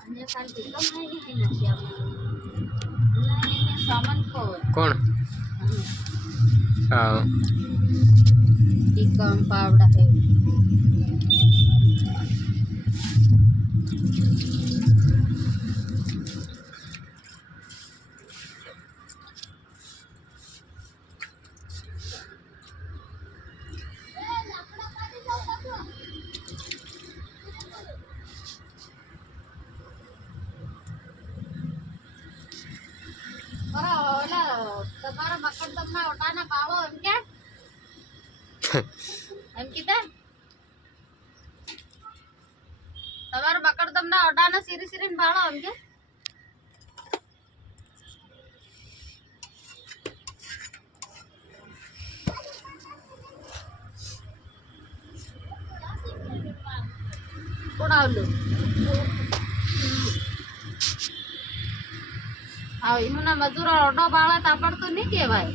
અને કાલથી કમાઈ ગઈ નથી આપણે સામાન કોણ હા ટીકમ પાવડા હે તમારા મકરદમના ઓટાના બાળો એમ કે એમ કીધા તમારા મકરદમના ઓટાના સિરી સિરીન બાળો એમ કે કોણ આવલું હા એનું ના મજૂરો ઓટો બાળા તાપડતું નહીં કહેવાય